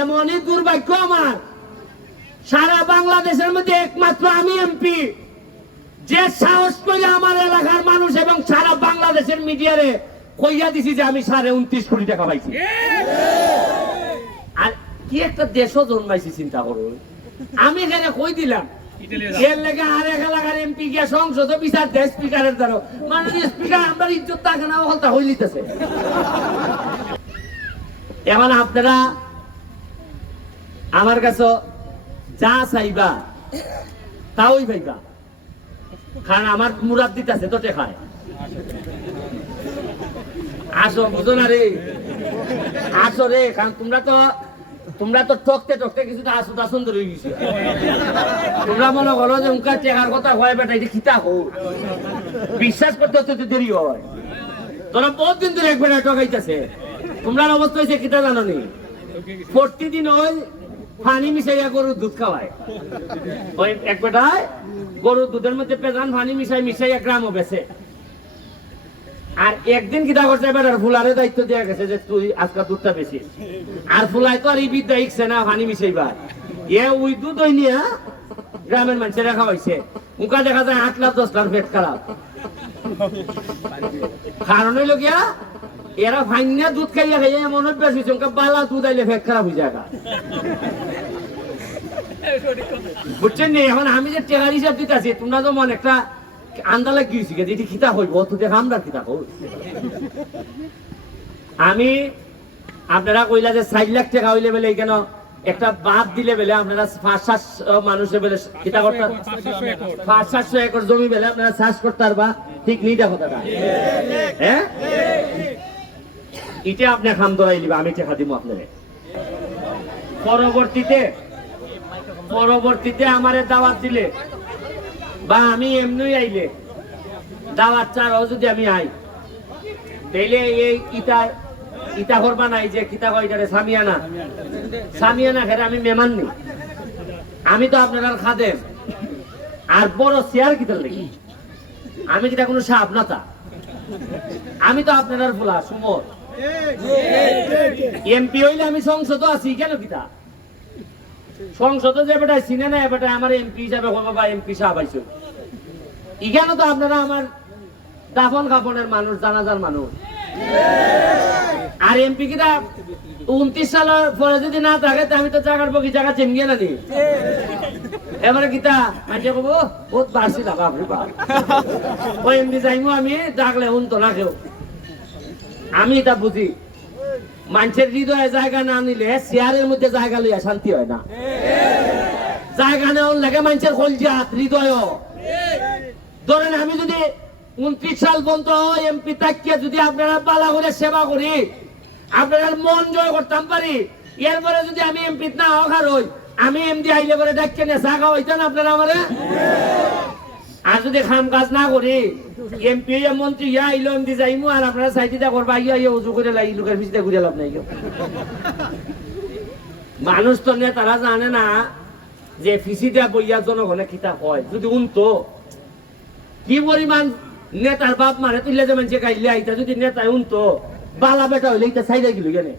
এমনই দুর্ভাগ্য আমার। সারা বাংলাদেশের মধ্যে একমাত্র আমি এমপি। যে সাহস করে আমার এলাকার মানুষ এবং সারা বাংলাদেশের মিডিয়ারে কইয়া দিছি যে আমি সাড়ে উনত্রিশ কোটি টাকা পাইছি। আর কি একটা দেশও জন্মাইছি চিন্তা করুন। আমি এখানে কই দিলাম? এর লেগে আর এক এলাকার এমপি গিয়া সংসদ বিচার দেয় স্পিকারের দ্বারা। মাননীয় স্পিকার আমরা ইজ্জত থাকে না হলতা হইলিতেছে। এখন আপনারা আমার কাছে যা চাইবা তাওই পাইবা। কারণ আমার মুরাদ দিতেছে তো খায়। আসো বুঝো না রে। আসো রে কারণ তোমরা তো তোমরা তো ঠকতে টকতে কিছুটা আসো তা সুন্দর হয়ে গেছে। তোমরা মনে করো যে উনকার চেহার কথা হয় বেটা এটা খিতা হোক বিশ্বাস করতে হতে তো দেরি হয়। তোরা বহুত দিন ধরে একবার টকাইতেছে তোমরা অবস্থা হয়েছে কিতা জানো নি? প্রতিদিন ওই পানি মিশাইয়া গরুর দুধ খাওয়ায়। ওই এক বেটায় গরুর দুধের মধ্যে পেজান পানি মিশাই মিশাইয়া গ্রামও বেছে। আর একদিন ফুলারে দায়িত্ব দেওয়া গেছে যে তুই আজকাল দুধটা বেশি আর তো আর এই বিদ্যা ইচ্ছে না মিশাইবার। এ ওই দুধ ওই নিয়ে গ্রামের মানুষের রাখা হয়েছে দেখা যায় আট লাখ দশ লাখ পেট খারাপ। কারণ হইল গিয়া এরা ভাঙিয়া দুধ খাইয়া খাইয়া এমন অভ্যাস হয়েছে বালা দুধ আইলে পেট খারাপ হয়ে যায় বুঝছেন নি? এখন আমি যে টেকার হিসাব দিতেছি, তোমরা তো মনে একটা আন্দালা কি যেটি খিতা হইব, তো দেখ আমরা খিতা হই আমি আপনারা কইলা যে ষাট লাখ টাকা হইলে বেলে কেন একটা বাদ দিলে বেলে আপনারা পাঁচ মানুষের বেলে খিতা করতে পাঁচ একর জমি বেলে আপনারা চাষ করতে পারবা। ঠিক নিটা কথাটা হ্যাঁ? এটা আপনি খাম ধরাই দিবা আমি টাকা দিব আপনারে। পরবর্তীতে পরবর্তীতে আমারে দাওয়াত দিলে, বা আমি এমনি আইলে, দাওয়াত চারও যদি আমি আই, তাইলে এই ইটা ইটা করবা নাই যে কিতা কয় এটারে, সামিয়ানা। সামিয়ানা খেলে আমি মেমান নি আমি তো আপনার খাদেম। আর বড় চেয়ার কিতার লেগে। আমি কিটা কোনো সাপ না তা। আমি তো আপনার ফুলা সুমর এমপি হইলে আমি সংসদ আছি, কেন কিতা? সংসদে যে বেটায় চিনে না বেটায় আমার এমপি হিসাবে হব বা এমপি সাহেব আইসো ইখানে তো আপনারা আমার দাফন কাফনের মানুষ, জানাজার মানুষ। আর এমপি কিটা উনত্রিশ সালের পরে যদি না থাকে, তা আমি তো জায়গার বকি জায়গা চেমগিয়ে না নি। এবারে কিতা মাঝে কব বহুত বাড়ছি টাকা আপনি বাপ ওই এমপি যাইমু আমি, ডাকলে উনতো না কেউ। আমি এটা বুঝি। মানুষের হৃদয়ে জায়গা না নিলে চেয়ারের মধ্যে জায়গা লইয়া শান্তি হয় না। জায়গা নেওয়ার লাগে মানুষের কলজাত হৃদয়। ধরেন আমি যদি উনত্রিশ সাল পর্যন্ত এমপি তাকিয়ে যদি আপনারা পালা করে সেবা করি, আপনারা মন জয় করতাম পারি। এরপরে যদি আমি এমপি না হওয়ার হই আমি এমডি আইলে করে নিয়ে চা খাওয়াইতেন আপনারা আমারে? আর যদি খাম কাজ না করি এমপি মন্ত্রী ইয়া আইলো এমডি যাইমু আর আপনারা সাইটিটা করবা, ইয়া ইয়া, উজু করে লাগি লোকের পিছিয়ে ঘুরে লাভ নাই। মানুষ তো নেতারা জানে না যে ফিসিটা বইয়া জনগণে কিতা হয়। যদি উনতো, কি পরিমাণ নেতার বাপ মারে তুললে যে গাইলে আইতা, যদি নেতায় উনতো, বালা বেটা হইলে ইতা সাইডে গেল কেনে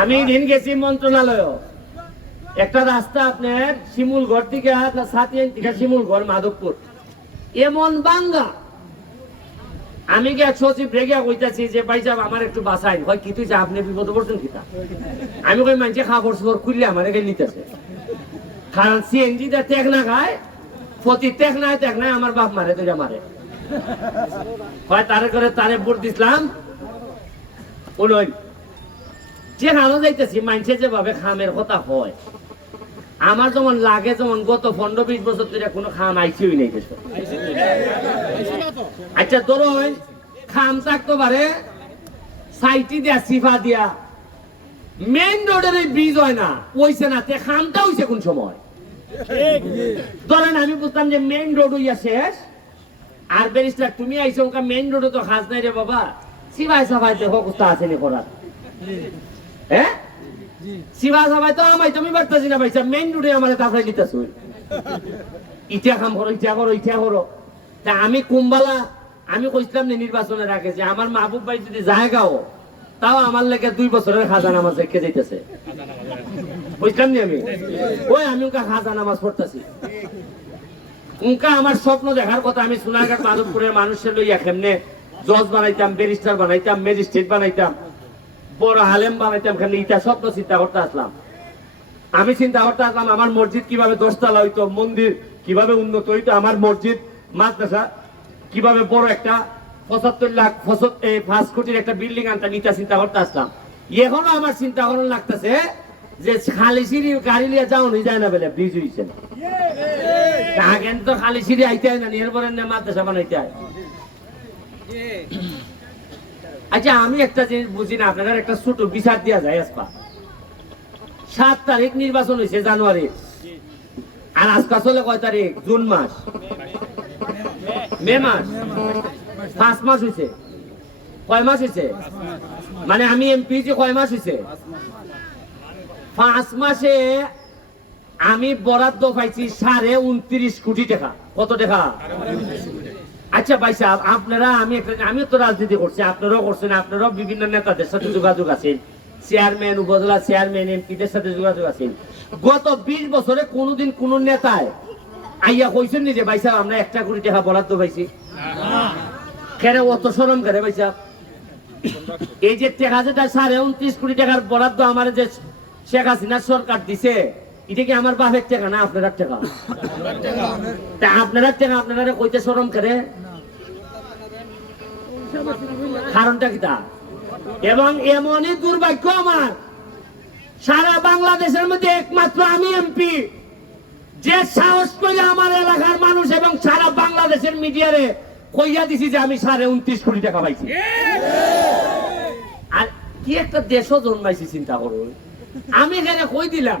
আমি দিন গেছি মন্ত্রণালয় একটা রাস্তা আপনার শিমুল ঘর থেকে আপনার সাতিয়ে থেকে শিমুল ঘর মাধবপুর। এমন বাঙ্গা। আমি গিয়া সচিব রেগিয়া কইতাছি যে, ভাই সাহেব আমার একটু বাসাই হয় কি তুই আপনি বিপদ করছেন কিতা আমি কই মানুষে খাবার সবর খুললে আমার এখানে নিতেছে। কারণ সিএনজি তে ত্যাগ না খায় প্রতি ত্যাগ নাই ত্যাগ নাই আমার বাপ মারে তো মারে। হয় তারে করে তারে ভোট দিছিলাম। উনই যে হানো যাইতেছি মানুষে যেভাবে খামের কথা হয় আমার যেমন লাগে যেমন গত পনেরো বিশ বছর ধরে কোনো খাম আইসিই নেই দেশে। আচ্ছা ধরুন খাম থাকতে পারে, সাইটি দিয়া, সিফা দিয়া। মেইন রোডের এই ব্রিজ হয় না ওইছে না, তে খামটা হইছে কোন সময়? ধরেন আমি বুঝতাম যে মেইন রোড হইয়া শেষ, আর ব্যারিস্টার তুমি আইছো ওকা মেইন রোডে তো খাস নাই রে বাবা। সিফাই সাফাই দেখো কোথা আছে নি করার। হ্যাঁ? সিফা সাফাই তো আমাই তুমি পারতাছি না ভাইসা মেইন রোডে আমার তারপরে নিতেছ ইটা কাম করো ইটা করো ইটা করো। তা আমি কুম্বালা, আমি কইছিলাম না নির্বাচনের আগে যে আমার মাহবুব ভাই যদি জায়গাও, তাও আমার লেগে দুই বছরের খাজা নামাজ রেখে যাইতেছে। বুঝলাম নি আমি? ওই আমি ওকে খাজা নামাজ পড়তেছি। উনকা আমার স্বপ্ন দেখার কথা আমি সোনারঘাট মাধবপুরের মানুষের লইয়া কেমনে জজ বানাইতাম, ব্যারিস্টার বানাইতাম, ম্যাজিস্ট্রেট বানাইতাম। বড় আলেম বানাইতাম, খালি ইটা স্বপ্ন চিন্তা করতে আসলাম। আমি চিন্তা করতে আসলাম, আমার মসজিদ কীভাবে দশতলা হইতো, মন্দির কীভাবে উন্নত হইতো, আমার মসজিদ, মাদ্রাসা কীভাবে বড় একটা পঁচাত্তর লাখ পাঁচ কোটির একটা বিল্ডিং আনতাম ইটা চিন্তা করতে আসলাম। এখনও আমার চিন্তা করুন লাগতেছে যে খালি সিঁড়ি গাড়ি নিয়ে যাও নি যায় না বেলে ব্রিজ হইছে না। আগেন তো খালি সিঁড়ি আইতে হয় না, এরপরে মাদ্রাসা বানাইতে হয়। আচ্ছা আমি একটা জিনিস বুঝি না, আপনাদের একটা ছোট বিচার দেওয়া যায় আসপা সাত তারিখ নির্বাচন হয়েছে, জানুয়ারি। আর আজকে চলে কয় তারিখ? জুন মাস। মে মাস। পাঁচ মাস হয়েছে। কয় মাস হয়েছে? মানে আমি এমপি যে কয় মাস হয়েছে? পাঁচ মাসে আমি বরাদ্দ পাইছি সাড়ে উনত্রিশ কোটি টাকা। কত টাকা? আচ্ছা ভাই সাহেব, আপনারা, আমি একটা, আমিও তো রাজনীতি করছি, আপনারাও করছেন, আপনারাও বিভিন্ন নেতাদের সাথে যোগাযোগ আছেন। চেয়ারম্যান, উপজেলা চেয়ারম্যান, এমপিদের সাথে যোগাযোগ আছেন। গত বিশ বছরে কোনোদিন কোন নেতায় আইয়া কইছেন নি যে, ভাই সাহেব, আমরা একটা কোটি টাকা বরাদ্দ পাইছি। কেন অত সরম করে ভাই সাহেব? এই যে টাকা যেটা, সাড়ে উনত্রিশ কোটি টাকার বরাদ্দ আমার যে শেখ হাসিনা সরকার দিছে এটা কি আমার বাপের টাকা না আপনার টাকা? তা আপনারা টাকা আপনারা কইতে সরম করে? কারণটা কি তা? এবং এমনই দুর্ভাগ্য আমার, সারা বাংলাদেশের মধ্যে একমাত্র আমি এমপি। যে সাহস করে আমার এলাকার মানুষ এবং সারা বাংলাদেশের মিডিয়ারে কইয়া দিছি যে আমি সাড়ে উনত্রিশ কোটি টাকা পাইছি। আর কি একটা দেশও জন্মাইছি, চিন্তা করুন। আমি এখানে কই দিলাম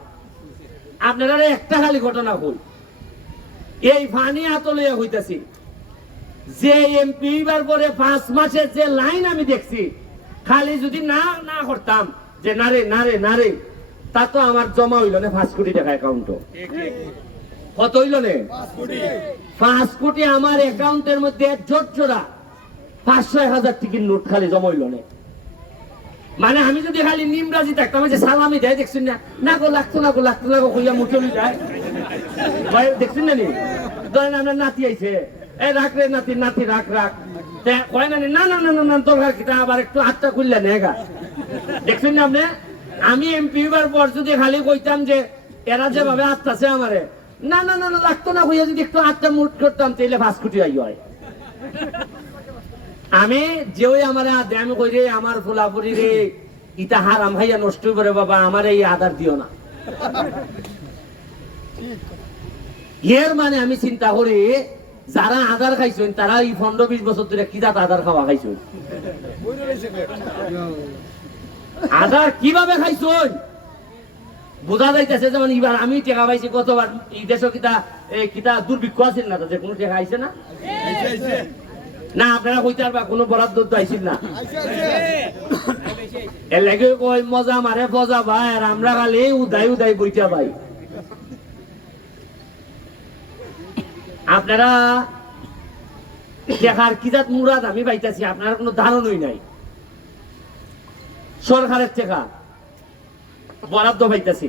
আপনারা একটা খালি ঘটনা হই এই ফানি আতলিয়া হইতাছি। যে এমপি এবার পরে পাঁচ মাসের যে লাইন আমি দেখছি, খালি যদি না না করতাম, যে না রে না রে, না তা তো আমার জমা হইল না পাঁচ কোটি টাকা অ্যাকাউন্টও কত হইল পাঁচ কোটি আমার অ্যাকাউন্টের মধ্যে জোট জোড়া পাঁচশো হাজার টিকিট নোট খালি জমা হইল না। মানে আমি যদি খালি নিমরাজি থাকতাম যে সালামি দেয় দেখছেন না? না গো লাগতো না গো লাগতো না গো কইয়া মুঠলি যায়। ভাই দেখছেন না নি? ধরেন আমরা নাতি আইছে। এ রাখ রে নাতি নাতি রাখ রাখ। কয় না নি, না না না দরকার কি? আবার একটু হাতটা খুললে নেগা দেখছেন না আপনি? আমি এমপি এবার পর যদি খালি কইতাম যে এরা যেভাবে আত্মাছে আমারে না না না লাগতো না কইয়া যদি একটু আটটা মুট করতাম তাইলে ভাস্কুটি কোটি আই হয়। আমি যে ওই আমার আদে আমি কই রে আমার ফুলাফুরি রে ইটা হারাম ভাইয়া নষ্ট করে বাবা, আমার এই আধার দিও না। এর মানে আমি চিন্তা করি, যারা আধার খাইছেন, তারা এই পনেরো বিশ বছর ধরে কি জাত আধার খাওয়া খাইছেন? আধার কীভাবে খাইছেন? বোঝা যাইতেছে যেমন এবার আমি টেকা পাইছি, কতবার এই দেশ কিতা কিতা দুর্ভিক্ষ আছে না যে কোনো টেকা আইছে না? না, আপনারা কইতে পারবা, কোনো বরাদ্দ তো আইছিল না। এর লাগে কই, মজা মারে, ফজা ভাই, আর আমরা খালি উদাই উদাই বইটা ভাই। আপনারা দেখার কি জাত মুরাদ আমি পাইতাছি, আপনার কোনো ধারণই নাই। সরকারের টেকা বরাদ্দ পাইতাছি।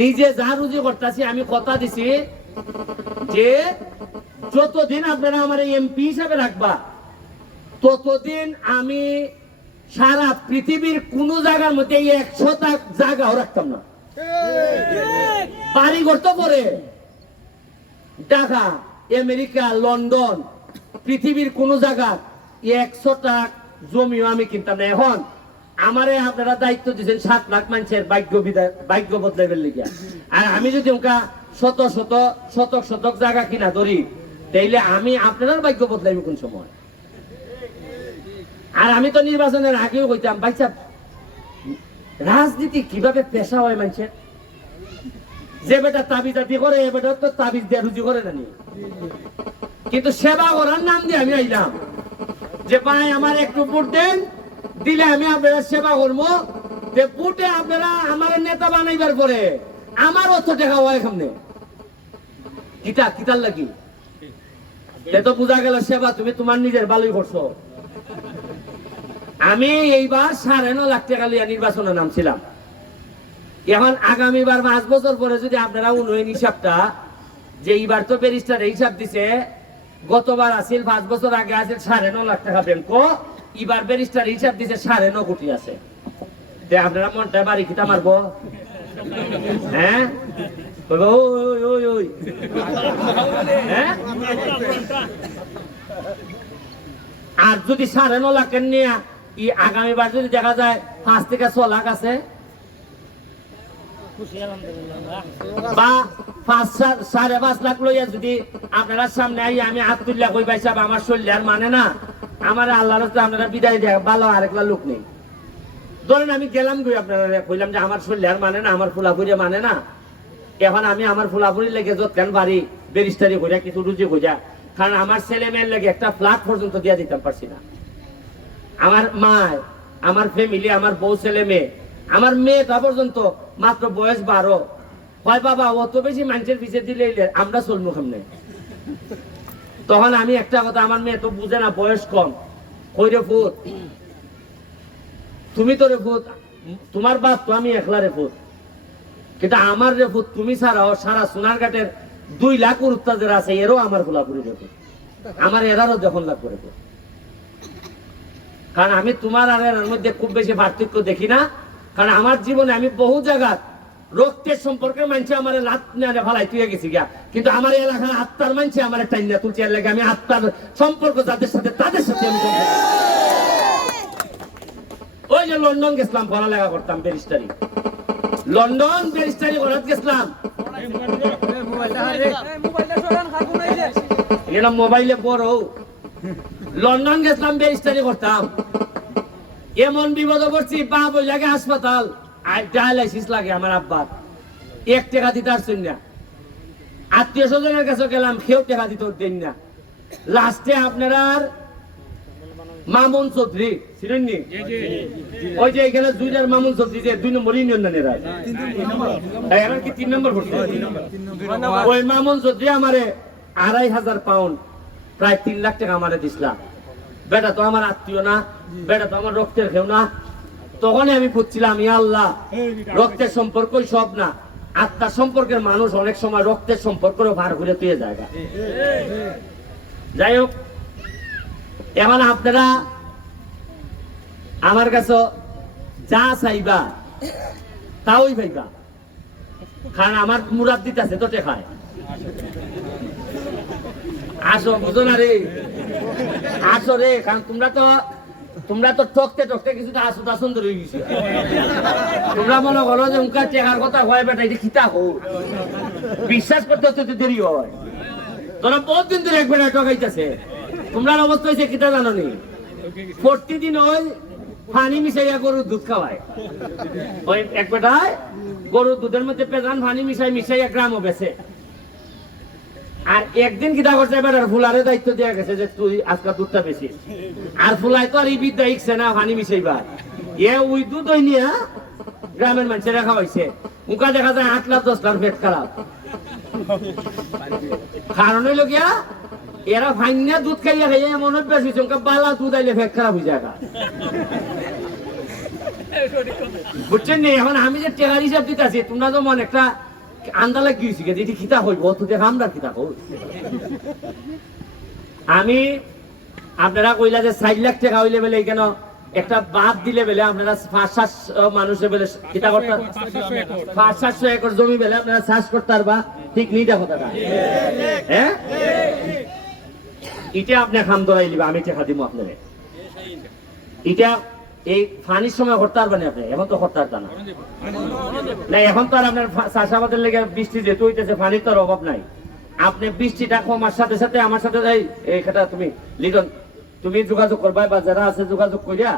নিজে যা রুজি করতেছি, আমি কথা দিছি যে যতদিন আপনারা আমার এমপি হিসাবে রাখবা, ততদিন আমি সারা পৃথিবীর কোন জায়গার মধ্যে এই একশোটা জায়গাও রাখতাম না। বাড়ি করতে পরে। ঢাকা, আমেরিকা, লন্ডন, পৃথিবীর কোন জায়গা একশোটা জমিও আমি কিনতাম না। এখন আমারে আপনারা দায়িত্ব দিয়েছেন সাত লাখ মানুষের ভাগ্য বিদায় ভাগ্য বদলাইবেন লিগিয়া। আর আমি যদি ওকা শত শত, শতক শতক জায়গা কিনা ধরি তাইলে আমি আপনার ভাগ্য বদলাইব কোন সময়? আর আমি তো নির্বাচনের আগেও কইতাম ভাইসা রাজনীতি কীভাবে পেশা হয় মানুষের? যে বেটা তাবিজ আদি করে, এ বেটা তো তাবিজ দিয়ে রুজি করে জানি। কিন্তু সেবা করার নাম দিয়ে আমি আইলাম যে, ভাই, আমার একটু ভোট দেন, দিলে আমি আপনারা সেবা করব। যে, ভোটে আপনারা আমার নেতা বানাইবার পরে আমার অর্থ টাকা হয় সামনে। কিতা, কিতার লাগি? তো বোঝা গেল, সেবা তুমি তোমার নিজের করছ। আমি এইবার সাড়ে ন লাখ টাকা লিয়া নির্বাচনে নামছিলাম এখন পাঁচ বছর পরে যদি আপনারা উন্নয়ন হিসাবটা, যে এইবার তো ব্যারিস্টার হিসাব দিছে, গতবার আছিল, পাঁচ বছর আগে আছে সাড়ে ন লাখ টাকা ব্যাংক। এবার ব্যারিস্টার হিসাব দিছে, সাড়ে ন কোটি আছে। আপনারা মনটা বাড়ি কিতা মারবো? হ্যাঁ? কইবো, ওই ওই ওই হ্যাঁ? আর যদি সাড়ে ন লাখের নিয়ে ই আগামীবার যদি দেখা যায় পাঁচ থেকে ছ লাখ আছে। বা পাঁচ সাড়ে পাঁচ লাখ লইয়া যদি আপনারা সামনে আই আমি হাত তুললা কই পাইছাব আমার শরীর মানে না আমার আল্লাহর আপনারা বিদায় দেয় ভালো আরেকলা লোক নেই। ধরেন আমি গেলাম গই আপনারা কইলাম যে আমার শরীর মানে না আমার ফুলাফুরি মানে না। এখন আমি আমার ফুলাফুরি লেগে যত কেন বাড়ি বেরিস্টারি কইরা কিছু রুজি কইরা, কারণ আমার ছেলে মেয়ের লেগে একটা ফ্ল্যাট পর্যন্ত দিয়া দিতাম পারছি না। আমার মা আমার ফ্যামিলি আমার বউ ছেলে মেয়ে, আমার মেয়েটা পর্যন্ত মাত্র বয়স বারো। হয় বাবা অত বেশি মানুষের পিছিয়ে দিলে আমরা চলবো সামনে। তখন আমি একটা কথা, আমার মেয়ে তো বুঝে না, বয়স কম। কই রে ফুট তুমি তো রে ফুট তোমার বাপ তো আমি একলা রে ফুট কিন্তু আমার রে ফুট তুমি ছাড়াও সারা সোনার ঘাটের দুই লাখ উত্তা যারা আছে, এরও আমার গোলাপুরি রে আমার এরারও যখন লাভ করে কারণ আমি তোমার আর এর মধ্যে খুব বেশি পার্থক্য দেখি না। কারণ আমার জীবনে আমি বহু জায়গা রক্তের সম্পর্কে মানছে আমার লাত নিয়ে ভালাই তুই গেছি গিয়া। কিন্তু আমার এলাকার আত্মার মানছে আমার টাইম না তুলছে লাগে আমি আত্মার সম্পর্ক যাদের সাথে, তাদের সাথে আমি ওই যে লন্ডন গেছিলাম, পড়ালেখা করতাম ব্যারিস্টারি। লন্ডন ব্যারিস্টারি করাত গেছিলাম। এরা মোবাইলে বড়। লন্ডন গেছিলাম ব্যারিস্টারি করতাম এমন বিপদে পড়ছি পা বই লাগে হাসপাতাল। আর ডায়ালাইসিস লাগে আমার আব্বার। এক টাকা দিতে আসছেন না। আত্মীয় স্বজনের কাছে গেলাম কেউ টাকা দিতে দেন না। লাস্টে আপনার মামুন চৌধুরী ছিলেন নি? ওই যে এখানে দুই দুইটার মামুন চৌধুরী যে দুই নম্বর ইউনিয়ন এরা কি তিন নম্বর করছে? ওই মামুন চৌধুরী আমারে আড়াই হাজার পাউন্ড প্রায় তিন লাখ টাকা আমারে দিছিলাম বেটা তো আমার আত্মীয় না বেটা তো আমার রক্তের খেও না। তখনই আমি বুঝছিলাম ইয়া আল্লাহ রক্তের সম্পর্কই সব না। আত্মার সম্পর্কের মানুষ অনেক সময় রক্তের সম্পর্কেরও ভার ঘুরে তুই জায়গা যাই হোক এখন আপনারা আমার কাছে যা চাইবা, তাওই পাইবা। কারণ আমার মুরাদ দিতেছে তো খায়। আসো, বুঝো না রে। আসো রে, কারণ তোমরা তো তোমরা তো টকতে টকতে কিছুটা আসো, তা সুন্দর হয়ে গেছি। তোমরা মনে করো যে উনকার টেকার কথা হয়, বেটা, এটা খিতা হোক বিশ্বাস করতে হতে তো দেরি হয়। তোরা বহুত দিন ধরে এক বেটা টকাইতেছে তোমরা অবস্থা হয়েছে কিতা জানো নি প্রতিদিন ওই পানি মিশাইয়া গরুর দুধ খাওয়ায়। ওই এক বেটায় গরুর দুধের মধ্যে পেজান ফানি মিশাই মিশাইয়া গ্রামও বেছে। আর একদিন কিতা করছে, এবার ফুলারে দায়িত্ব দেওয়া গেছে যে তুই আজকে দুধটা বেশি আর ফুলাই তো আর এই বিদ্যা ইচ্ছে না পানি মিশাইবার। এ ওই দুধ ওই নিয়ে গ্রামের মানুষের হয়েছে মুখা দেখা যায় আট লাখ দশ লাখ পেট খারাপ। কারণ হইল গিয়া এরা ভাইনা দুধ খাইয়া খাইয়া এমন অভ্যাস হয়েছে বালা দুধ আইলে পেট খারাপ হয়ে যায় বুঝছেন নি? এখন আমি যে টেকার হিসাব দিতেছি, তোমরা তো মনে একটা আন্দালা কি হয়েছে যেটি খিতা হইব তো দেখ আমরা খিতা হই আমি, আপনারা কইলা যে ষাট লাখ টাকা হইলে বেলে কেন একটা বাদ দিলে বেলে আপনারা পাঁচ, সাত মানুষের বেলে খিতা করতে পাঁচ সাতশো একর জমি বেলে আপনারা চাষ করতে পারবা। ঠিক নিটা কথাটা। হ্যাঁ? এটা আপনি খাম ধরাই দিবা আমি টাকা দিব আপনাকে এটা এই ফানির সময় করতে পারবেন আপনি, এখন তো করতে পারতেন না। এখন তো আর আপনার চাষাবাদের লেগে বৃষ্টি যেহেতু হইতেছে পানির তো আর অভাব নাই। আপনি বৃষ্টিটা কমার সাথে সাথে আমার সাথে এই এই তুমি লিটন, তুমি যোগাযোগ করবা, বা যারা আছে যোগাযোগ করিয়া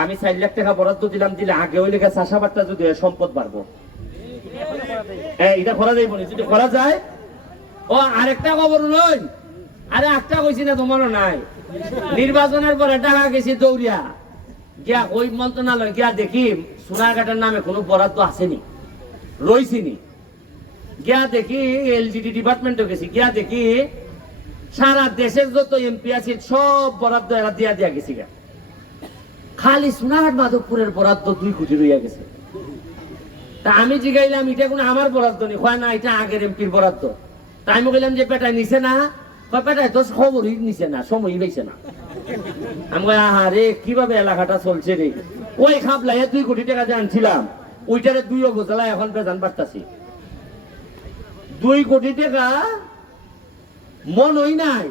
আমি চার লাখ টাকা বরাদ্দ দিলাম, দিলে আগে ওই লেখা চাষাবাদটা যদি সম্পদ বাড়বো। হ্যাঁ এটা করা যাইব যদি করা যায়, ও আরেকটা খবর নই আরে একটা কইছি না, তোমারও নাই। নির্বাচনের পরে টাকা গেছি দৌড়িয়া। গিয়া ওই মন্ত্রণালয় গিয়া দেখি সোনারঘাটের নামে কোনো বরাদ্দ আসেনি, রইছিনি। গিয়া দেখি এলজিডি ডিপার্টমেন্টে গেছি, গিয়া দেখি সারা দেশের যত এমপি আছে, সব বরাদ্দ এরা দিয়া দিয়া গেছি গা খালি সোনারঘাট মাধবপুরের বরাদ্দ দুই কোটি রইয়া গেছে। তা আমি জিগাইলাম, এটা কোনো আমার বরাদ্দ নেই। হয় না, এটা আগের এমপির বরাদ্দ। তাই আমি কইলাম যে পেটায় নিছে না। পেটায় তো খবরই নিছে না সময়ই পাইছে না। আমি আহা রে কীভাবে এলাকাটা চলছে রে? ওই খাপলাই দুই কোটি টাকা যে আনছিলাম, ওইটারে দুই অবতলা এখন বেজান পারতাছি দুই কোটি টাকা মনই নাই।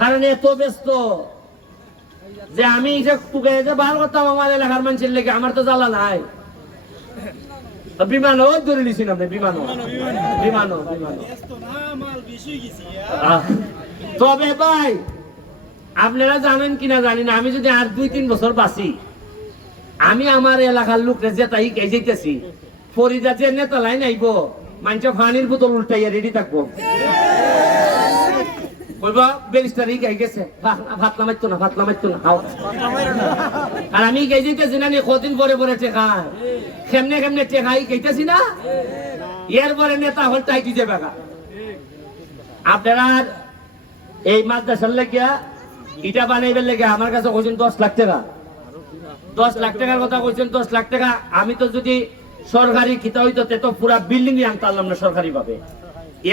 কারণ এত ব্যস্ত। যে আমি যে তোকে যে বার করতাম আমার এলাকার মানুষের লেগে, আমার তো জ্বালা নাই। বিমানও ধরে নিছিলাম না বিমানও। বিমানও বিমানও। তবে ভাই, আপনারা জানেন কিনা জানি না, আমি যদি আর দুই, তিন বছর বাঁচি, আমি আমার এলাকার লোক যে যেতেছি ফরিদা যে নেতা লাইন আইব মানুষ ফানির বোতল উল্টাইয়া রেডি থাকব। ভাত- নামাইতো না না আমি গাই না নি, কদিন পরে পরে টেকায় কেমনে কেমনে টেকাই গাইতেছি না? নেতা হল টাই দিতে বেগা। আপনারা এই মাদ্রাসার লেগিয়া ইটা বানাইবার লেগে আমার কাছে কইছেন দশ লাখ টাকা। দশ লাখ টাকার কথা কইছেন দশ লাখ টাকা। আমি তো যদি সরকারি খিতা হইতো তে তো পুরা বিল্ডিং আনতে পারলাম না সরকারি ভাবে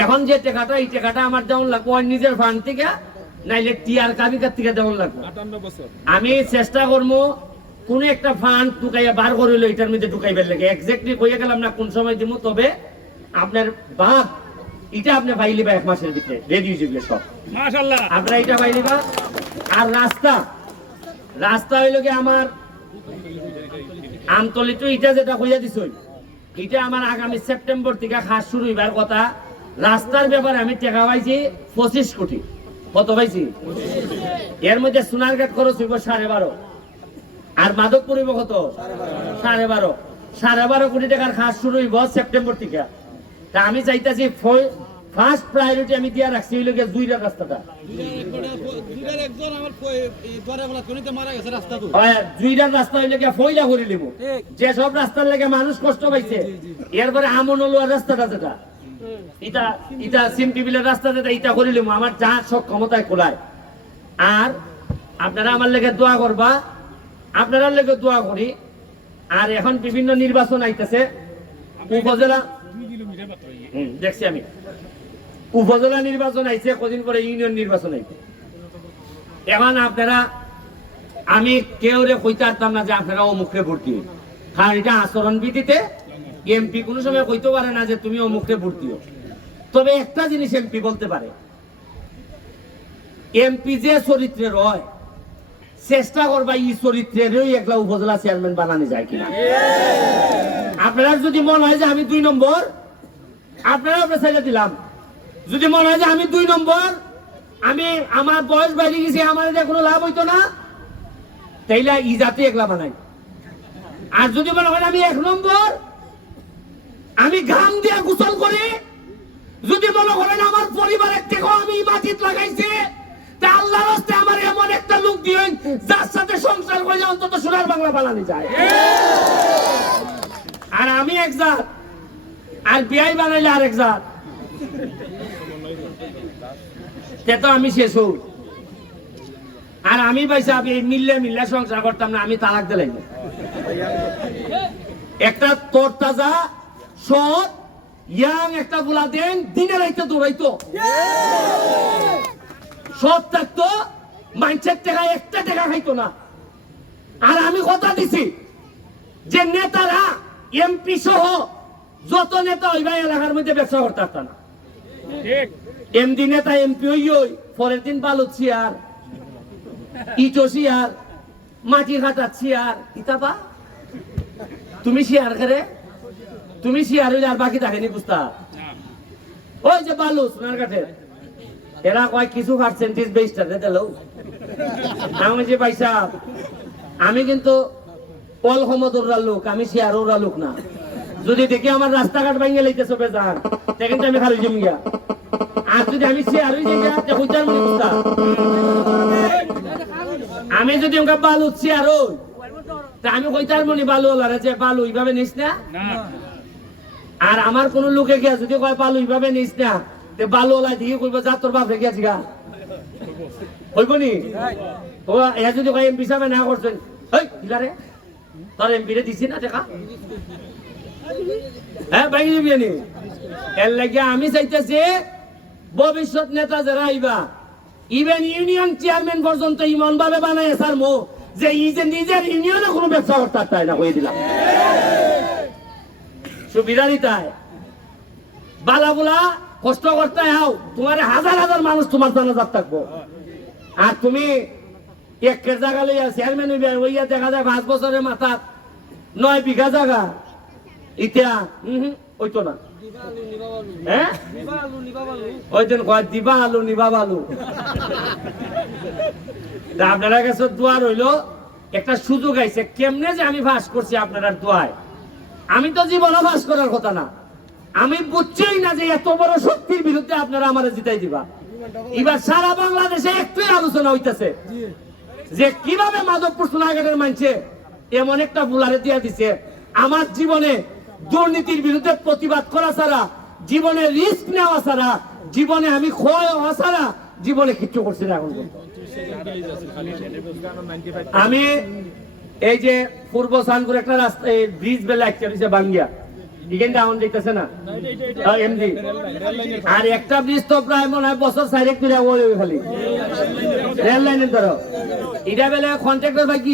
এখন যে টাকাটা এই টাকাটা আমার দেওয়ান লাগবো ওই নিজের ফান্ড থেকে নাইলে টিআর কাবিকার থেকে দেওয়ান লাগবো। আমি চেষ্টা করব কোন একটা ফান্ড ঢুকাইয়া বার করিল এটার মধ্যে ঢুকাইবার লাগে। এক্স্যাক্টলি কইয়া গেলাম না কোন সময় দিব তবে আপনার বাপ এটা আপনি পাইলি বা এক মাসের ভিতরে রেডি হয়ে যাবে সব। মাশাআল্লাহ। আপনারা এটা পাইলি বা আর রাস্তা রাস্তা হইল কি আমার আমতলি তো ইটা যেটা কইয়া দিছই এটা আমার আগামী সেপ্টেম্বর থেকে খাস শুরু হইবার কথা। রাস্তার ব্যাপারে আমি টাকা পাইছি পঁচিশ কোটি। কত পাইছি? এর মধ্যে সোনারঘাট খরচ হইব সাড়ে বারো। আর মাদক হইব কত? সাড়ে বারো। সাড়ে বারো কোটি টাকার খাস শুরু হইব সেপ্টেম্বর থেকে। তা আমি চাইতেছি ফার্স্ট প্রায়োরিটি আমি দিয়া রাখছি হইল গিয়ে দুইটা রাস্তাটা। দুইটার রাস্তা দুইটার রাস্তা ফইলা করে নিব। যে সব রাস্তার লেগে মানুষ কষ্ট পাইছে, এরপরে আমন লোয়ার রাস্তাটা যেটা। ইটা ইটা সিম টিবিলের রাস্তা যেটা, ইটা করে নিব। আমার যা সব ক্ষমতায় খোলায়। আর আপনারা আমার লেগে দোয়া করবা। আপনারা লেগে দোয়া করি। আর এখন বিভিন্ন নির্বাচন আইতেছে। উপজেলা দুই কিলোমিটার মাত্র হুম, দেখছি আমি। উপজেলা নির্বাচন আইছে কদিন পরে ইউনিয়ন নির্বাচন আইছে। এখন আপনারা আমি কেউ রে কইতে পারতাম না যে আপনারা অমুখে ভর্তি। কারণ এটা আচরণ বিধিতে এমপি কোনো সময় কইতে পারে না যে তুমি অমুখে ভর্তি তবে একটা জিনিস এমপি বলতে পারে। এমপি যে চরিত্রের হয় চেষ্টা করবা এই চরিত্রেরই একলা উপজেলা চেয়ারম্যান বানানো যায় কিনা। আপনার যদি মনে হয় যে আমি দুই নম্বর আপনারা আপনার ছেড়ে দিলাম। যদি মনে হয় যে আমি দুই নম্বর আমি আমার বয়স বাইরে গেছে আমার কোনো লাভ হইতো না তাইলে ই জাতি একলা বানাই। আর যদি মনে হয় আমি এক নম্বর আমি ঘাম দিয়ে গোসল করি যদি মনে করেন আমার পরিবারের থেকেও আমি মাটিত লাগাইছি তা আল্লাহ রাস্তে আমার এমন একটা লোক দিয়ে যার সাথে সংসার করে অন্তত সোনার বাংলা বানানো যায়। আর আমি এক জাত আর বিয়াই বানাইলে আরেক জাত। তে তো আমি শেষ হই। আর আমি পাইছি আমি মিললে মিললে সংসার করতাম না, আমি তালাক দিলাই। একটা তোর তাজা সৎ, ইয়াং একটা বুলা দেন দিনে রাইতে দৌড়াইতো। সৎ থাকতো মাইন্সের টাকা একটা টাকা খাইতো না। আর আমি কথা দিছি, যে নেতারা, এমপি সহ যত নেতা হইবা এলাকার মধ্যে ব্যবসা করতে পারত না। এমডি নেতা এমপি হই হই পরের দিন বালুত চেয়ার ইটো চেয়ার মাটি কাটার চেয়ার। ইতাবা তুমি শেয়ার করে? তুমি শেয়ার হইলে আর বাকি থাকেনি বুঝতা? ওই যে বালু সোনার কাঠের। এরা কয় কিছু পার্সেন্টেজ বেশটা দিলো। আমি যে পয়সা আমি কিন্তু অল ক্ষমতার লোক আমি শেয়ারওরা লোক না। যদি দেখি আমার রাস্তাঘাট ভাঙিয়ে লইতেছে তা কিন্তু আমি খালি জমিয়া আর যদি আমি শেয়ার হয়ে যাই মনে বুঝতা আমি যদি ওকে বালু শেয়ার হই তা আমি হইতার মনে বালু ওলারে যে বালু এইভাবে নিস না? আর আমার কোন লোকে গিয়া যদি কয় বালু এইভাবে নিস না তে বালু ওলাই দিয়ে কইব যা তোর বাপ রেখে গা হইব নি? ও এ যদি কয় এমপি সাহেব না করছেন এই কিলারে তোর এমপি রে দিছি না টাকা হ্যাঁ নি এর লাগে আমি চাইতেছি ভবিষ্যৎ নেতা যারা আইবা ইভেন ইউনিয়ন চেয়ারম্যান পর্যন্ত ইমন ভাবে বানায় স্যার মো যে ই যে নিজের ইউনিয়নে কোনো ব্যবসা করতে চায় না কই দিলাম। সুবিধা কষ্ট করতে হাও, তোমার হাজার হাজার মানুষ তোমার জানাজার থাকব। আর তুমি একের জায়গা লইয়া চেয়ারম্যান হইবে, ওইয়া দেখা যায় পাঁচ বছরের মাথা নয় বিঘা জায়গা। ইতিয়া? না। হ্যাঁ ওই দিন কয় দিবা আলু নিবা আলু তা আপনারা কাছে দোয়া রইল একটা সুযোগ আইছে কেমনে যে আমি ফাঁস করছি আপনার দোয়ায়? আমি তো জীবনে ফাঁস করার কথা না। আমি বুঝছেই না যে এত বড় শক্তির বিরুদ্ধে আপনারা আমার জিতাই দিবা। এবার সারা বাংলাদেশে একটুই আলোচনা হইতেছে যে কীভাবে মাধবপুর সোনাঘাটের মানছে এমন একটা বুলারে দিয়া দিছে আমার জীবনে দুর্নীতির বিরুদ্ধে প্রতিবাদ করা ছাড়া, জীবনে রিস্ক নেওয়া ছাড়া, জীবনে আমি ক্ষয় হওয়া ছাড়া জীবনে কিচ্ছু করছি না এখন আমি এই যে পূর্ব সানপুর একটা রাস্তা ব্রিজ বেলা একটা বাঙ্গিয়া। এখান ডাউন দিতেছে না? এমডি আর একটা ব্রিজ তো প্রায় মনে হয় বেলে ভাই কি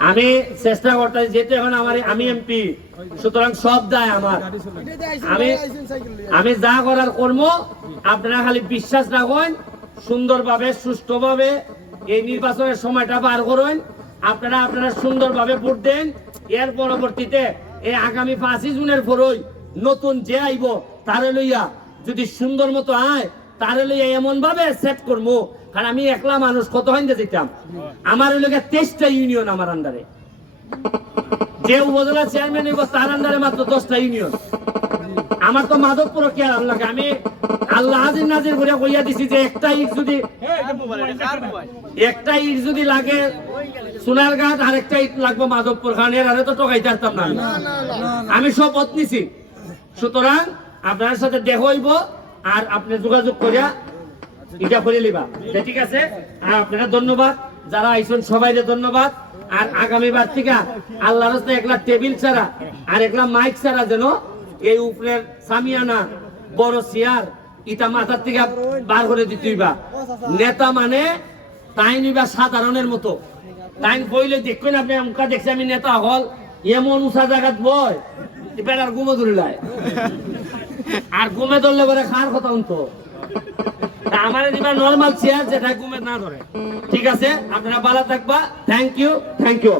আমি চেষ্টা করতে যেহেতু এখন আমার আমি এমপি, সুতরাং সব দায় আমার। আমি আমি যা করার কর্ম আপনারা খালি বিশ্বাস রাখুন, সুন্দরভাবে, সুষ্ঠুভাবে এই নির্বাচনের সময়টা পার করুন। আপনারা আপনারা সুন্দরভাবে ভোট দেন। এর পরবর্তীতে এই আগামী পাঁচই জুনের পরই নতুন যে আইব, তারে লইয়া যদি সুন্দর মতো আয়, তারে লইয়া এমন ভাবে সেট করব কারণ আমি একলা মানুষ কত হাইন্দে যেতাম? আমার ওই লোকের তেইশটা ইউনিয়ন আমার আন্ডারে যে উপজেলা চেয়ারম্যান হইব তার আন্ডারে মাত্র দশটা ইউনিয়ন আমার তো মাধবপুর কে আর লাগে আমি আল্লাহ হাজির নাজির করে কইয়া দিছি যে একটা ইট যদি একটা ইট যদি লাগে সোনার ঘাট আর একটা ইট লাগবে মাধবপুর খান। এর আরে তো টোকাইতে পারতাম না আমি। শপথ নিছি সুতরাং আপনার সাথে দেখ হইব আর আপনি যোগাযোগ করিয়া এটা করে লিবা। ঠিক আছে? আর আপনারা ধন্যবাদ। যারা আইসন, সবাইকে ধন্যবাদ। আর আগামী আগামীবার থেকে আল্লাহর রাস্তায় একলা টেবিল ছাড়া আর একলা মাইক ছাড়া যেন এই উপরের সামিয়ানা, বড় চেয়ার ইটা মাথার থেকে বার করে দিতেইবা নেতা মানে তাই নিবা সাধারণের মতো। তাই বইলে দেখবেন আপনি, আমকা দেখছি আমি নেতা হল, এমন উঁচা জায়গাত বয় এবার আর ঘুমো ধরিলায়। আর গুমে ধরলে পরে খার কথা উনতো আমার দিবা নর্মাল চেয়ার যেটা ঘুমে না ধরে। ঠিক আছে? আপনারা ভালো থাকবা। Thank you thank you